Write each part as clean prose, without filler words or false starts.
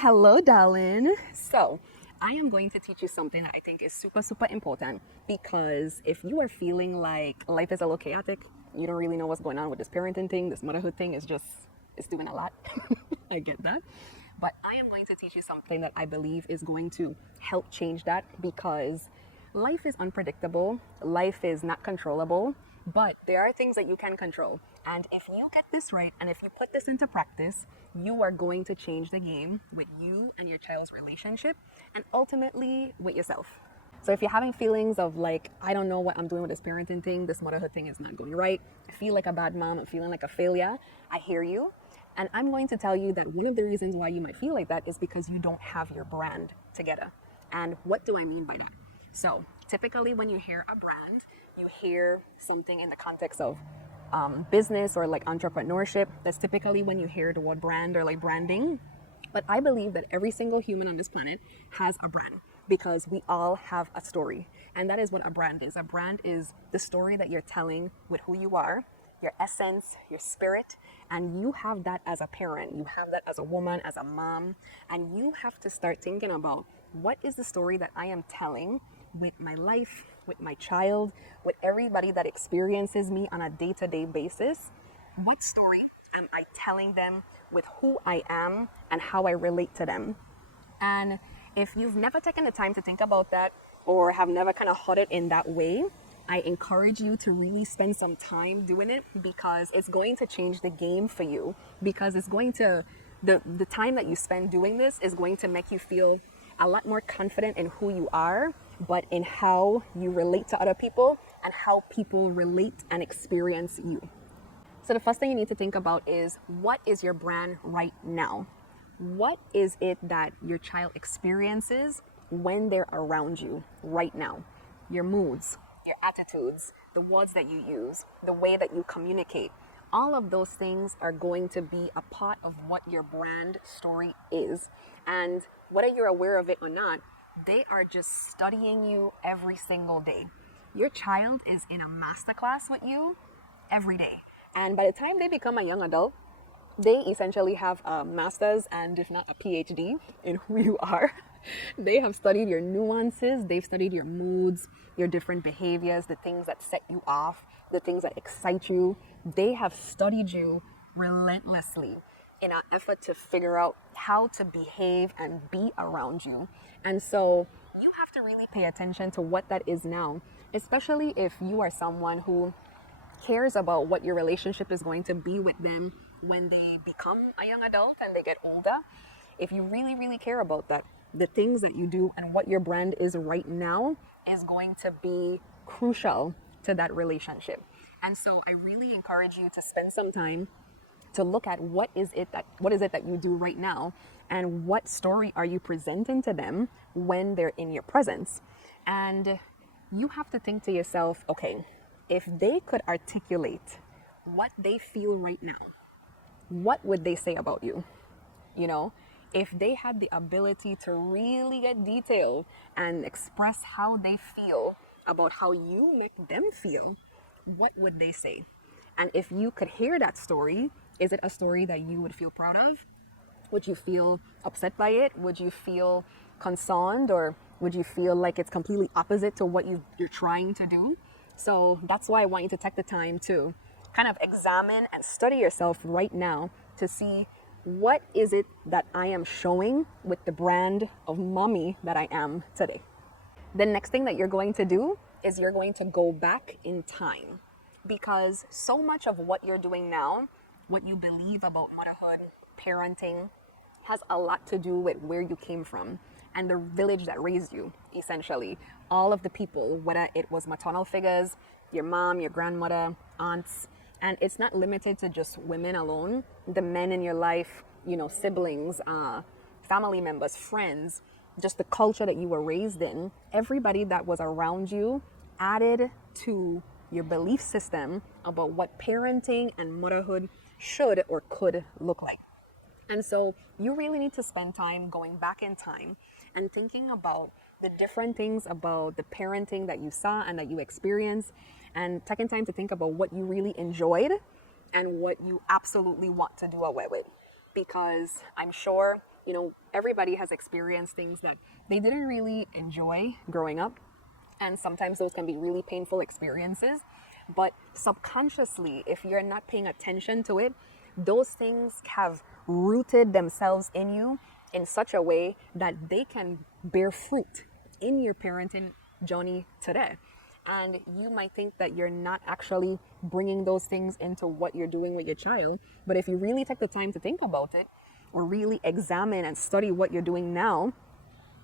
Hello, Darlin. So, I am going to teach you something that I think is super, super important because if you are feeling like life is a little chaotic, you don't really know what's going on with this parenting thing, this motherhood thing is just, it's doing a lot. I get that. But I am going to teach you something that I believe is going to help change that because life is unpredictable, life is not controllable, but there are things that you can control. And if you get this right and if you put this into practice, you are going to change the game with you and your child's relationship and ultimately with yourself. So if you're having feelings of like, I don't know what I'm doing with this parenting thing, this motherhood thing is not going right, I feel like a bad mom, I'm feeling like a failure, I hear you. And I'm going to tell you that one of the reasons why you might feel like that is because you don't have your brand together. And what do I mean by that? So typically when you hear a brand, you hear something in the context of business or like entrepreneurship. That's typically when you hear the word brand or like branding. But I believe that every single human on this planet has a brand because we all have a story. And that is what a brand is. A brand is the story that you're telling with who you are, your essence, your spirit, and you have that as a parent, you have that as a woman, as a mom, and you have to start thinking about what is the story that I am telling with my life, with my child, with everybody that experiences me on a day-to-day basis. What story am I telling them with who I am and how I relate to them? And if you've never taken the time to think about that or have never kind of heard it in that way, I encourage you to really spend some time doing it because it's going to change the game for you, because it's going to, the time that you spend doing this is going to make you feel a lot more confident in who you are, but in how you relate to other people and how people relate and experience you. So the first thing you need to think about is, what is your brand right now? What is it that your child experiences when they're around you right now? Your moods, your attitudes, the words that you use, the way that you communicate. All of those things are going to be a part of what your brand story is. And whether you're aware of it or not, they are just studying you every single day. Your child is in a masterclass with you every day. And by the time they become a young adult, they essentially have a master's and if not a PhD in who you are. They have studied your nuances, they've studied your moods, your different behaviors, the things that set you off, the things that excite you. They have studied you relentlessly in an effort to figure out how to behave and be around you. And so you have to really pay attention to what that is now, especially if you are someone who cares about what your relationship is going to be with them when they become a young adult and they get older. If you really, really care about that, the things that you do and what your brand is right now is going to be crucial to that relationship. And so I really encourage you to spend some time to look at what is it that you do right now and what story are you presenting to them when they're in your presence. And you have to think to yourself, okay, if they could articulate what they feel right now, what would they say about you? You know, if they had the ability to really get detailed and express how they feel about how you make them feel, what would they say? And if you could hear that story, is it a story that you would feel proud of? Would you feel upset by it? Would you feel concerned, or would you feel like it's completely opposite to what you're trying to do? So that's why I want you to take the time to kind of examine and study yourself right now to see, what is it that I am showing with the brand of mommy that I am today. The next thing that you're going to do is you're going to go back in time, because so much of what you're doing now, what you believe about motherhood, parenting, has a lot to do with where you came from and the village that raised you, essentially. All of the people, whether it was maternal figures, your mom, your grandmother, aunts, and it's not limited to just women alone. The men in your life, you know, siblings, family members, friends, just the culture that you were raised in, everybody that was around you added to your belief system about what parenting and motherhood should or could look like. And so you really need to spend time going back in time and thinking about the different things about the parenting that you saw and that you experienced, and taking time to think about what you really enjoyed and what you absolutely want to do away with. Because I'm sure everybody has experienced things that they didn't really enjoy growing up. And sometimes those can be really painful experiences. But subconsciously, if you're not paying attention to it, those things have rooted themselves in you in such a way that they can bear fruit in your parenting journey today. And you might think that you're not actually bringing those things into what you're doing with your child. But if you really take the time to think about it, or really examine and study what you're doing now,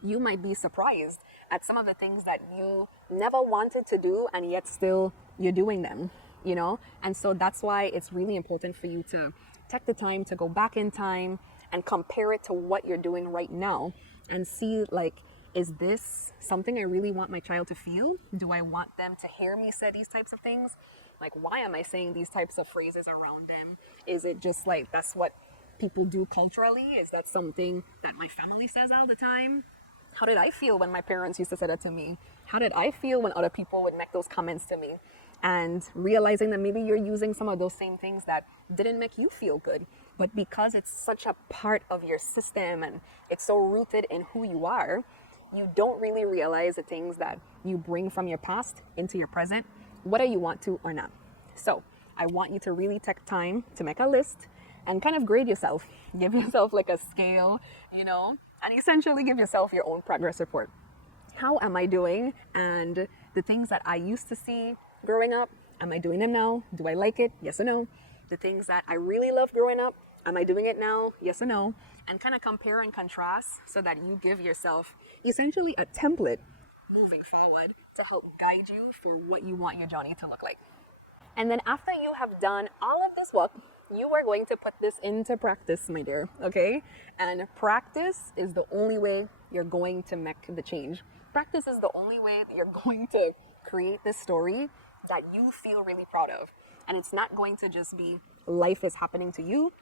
you might be surprised at some of the things that you never wanted to do, and yet still you're doing them, And so that's why it's really important for you to take the time to go back in time and compare it to what you're doing right now and see, like, is this something I really want my child to feel? Do I want them to hear me say these types of things? Like, why am I saying these types of phrases around them? Is it just like that's what people do culturally? Is that something that my family says all the time? How did I feel when my parents used to say that to me? How did I feel when other people would make those comments to me? And realizing that maybe you're using some of those same things that didn't make you feel good, but because it's such a part of your system and it's so rooted in who you are, you don't really realize the things that you bring from your past into your present, whether you want to or not. So I want you to really take time to make a list and kind of grade yourself. Give yourself like a scale, and essentially give yourself your own progress report. How am I doing? And the things that I used to see growing up, am I doing them now? Do I like it? Yes or no? The things that I really loved growing up, am I doing it now? Yes or no? And kind of compare and contrast so that you give yourself essentially a template moving forward to help guide you for what you want your journey to look like. And then after you have done all of this work, you are going to put this into practice, my dear, okay? And practice is the only way you're going to make the change. Practice is the only way that you're going to create this story that you feel really proud of. And it's not going to just be life is happening to you.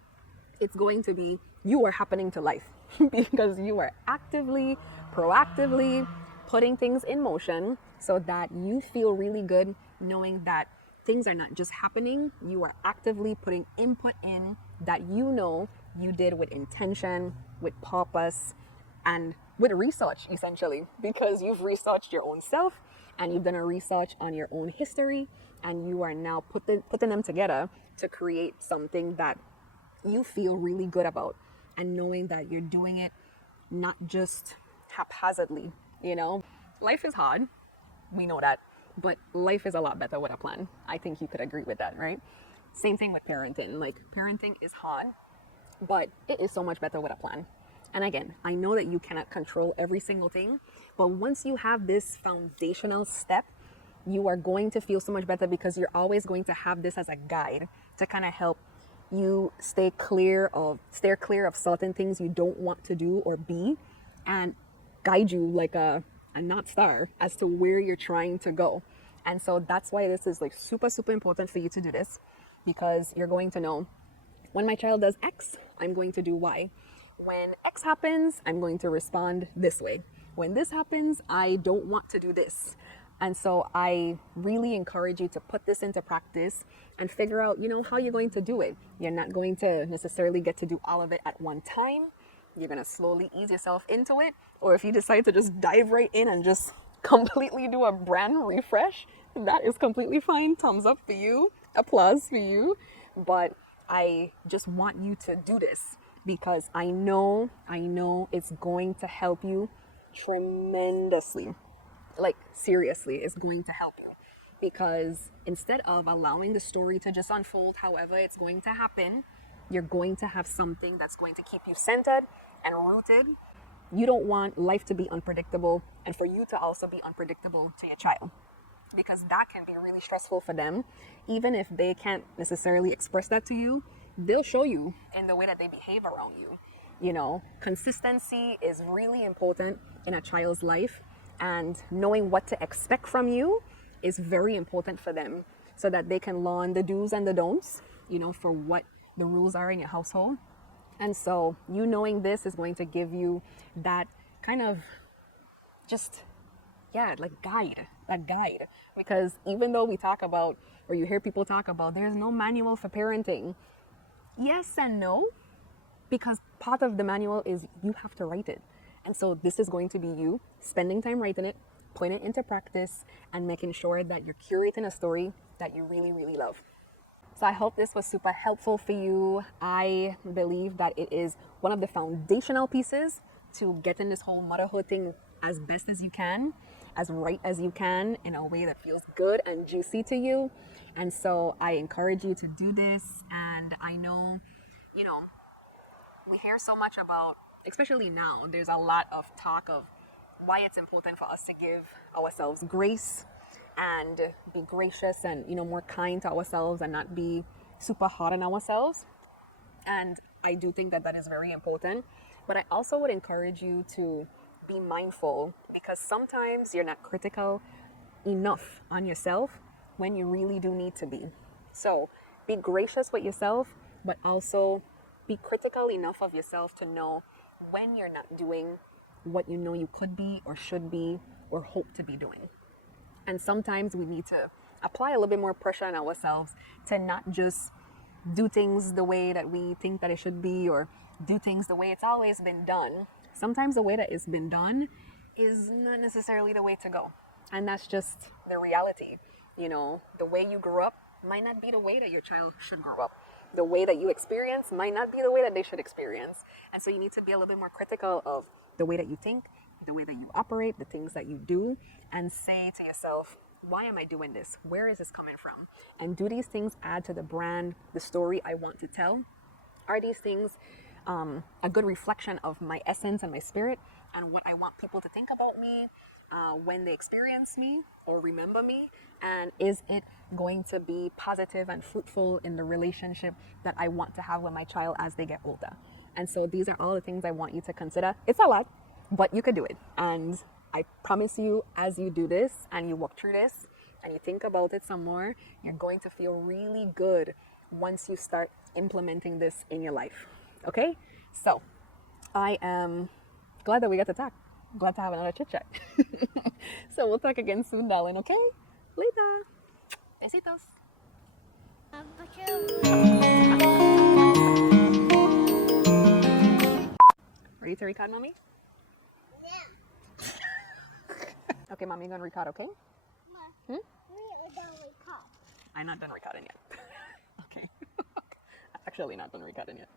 It's going to be you are happening to life because you are actively, proactively putting things in motion so that you feel really good knowing that things are not just happening. You are actively putting input in that you did with intention, with purpose, and with research, essentially, because you've researched your own self and you've done a research on your own history, and you are now putting them together to create something that you feel really good about, and knowing that you're doing it not just haphazardly. Life is hard, we know that, but life is a lot better with a plan. I think you could agree with that, right? Same thing with parenting. Like, parenting is hard, but it is so much better with a plan. And again, I know that you cannot control every single thing, but once you have this foundational step, you are going to feel so much better because you're always going to have this as a guide to kind of help you steer clear of certain things you don't want to do or be, and guide you like a North Star as to where you're trying to go. And so that's why this is like super, super important for you to do this, because you're going to know when my child does X, I'm going to do Y. When X happens, I'm going to respond this way. When this happens, I don't want to do this. And so I really encourage you to put this into practice and figure out, how you're going to do it. You're not going to necessarily get to do all of it at one time. You're going to slowly ease yourself into it. Or if you decide to just dive right in and just completely do a brand refresh, that is completely fine. Thumbs up for you. Applause for you. But I just want you to do this because I know it's going to help you tremendously. Like, seriously, it's going to help you, because instead of allowing the story to just unfold however it's going to happen, you're going to have something that's going to keep you centered and rooted. You don't want life to be unpredictable and for you to also be unpredictable to your child, because that can be really stressful for them. Even if they can't necessarily express that to you, they'll show you in the way that they behave around you. Consistency is really important in a child's life. And knowing what to expect from you is very important for them so that they can learn the do's and the don'ts, for what the rules are in your household. And so knowing this is going to give you that kind of guide. Because even though we talk about, or you hear people talk about, there's no manual for parenting. Yes and no, because part of the manual is you have to write it. And so this is going to be you spending time writing it, putting it into practice, and making sure that you're curating a story that you really, really love. So I hope this was super helpful for you. I believe that it is one of the foundational pieces to getting this whole motherhood thing as best as you can, as right as you can, in a way that feels good and juicy to you. And so I encourage you to do this. And I know, you know, we hear so much about, especially now, there's a lot of talk of why it's important for us to give ourselves grace and be gracious and, you know, more kind to ourselves and not be super hard on ourselves. And I do think that that is very important. But I also would encourage you to be mindful, because sometimes you're not critical enough on yourself when you really do need to be. So be gracious with yourself, but also be critical enough of yourself to know when you're not doing what you know you could be or should be or hope to be doing. And sometimes we need to apply a little bit more pressure on ourselves to not just do things the way that we think that it should be or do things the way it's always been done. Sometimes the way that it's been done is not necessarily the way to go. And that's just the reality. You know, the way you grew up might not be the way that your child should grow up. The way that you experience might not be the way that they should experience. And so you need to be a little bit more critical of the way that you think, the way that you operate, the things that you do, and say to yourself, why am I doing this? Where is this coming from? And do these things add to the brand, the story I want to tell? Are these things a good reflection of my essence and my spirit and what I want people to think about me when they experience me or remember me? And is it going to be positive and fruitful in the relationship that I want to have with my child as they get older? And so these are all the things I want you to consider. It's a lot, but you could do it. And I promise you, as you do this and you walk through this and you think about it some more, you're going to feel really good once you start implementing this in your life. Okay? So I am glad that we got to talk. Glad to have another chit chat. So we'll talk again soon, darling. Okay? Later. Besitos. Ready to record, mommy? Okay, mommy, you're gonna record, okay? We're done with pop. I'm not done recording yet. Okay. Actually not done recording yet.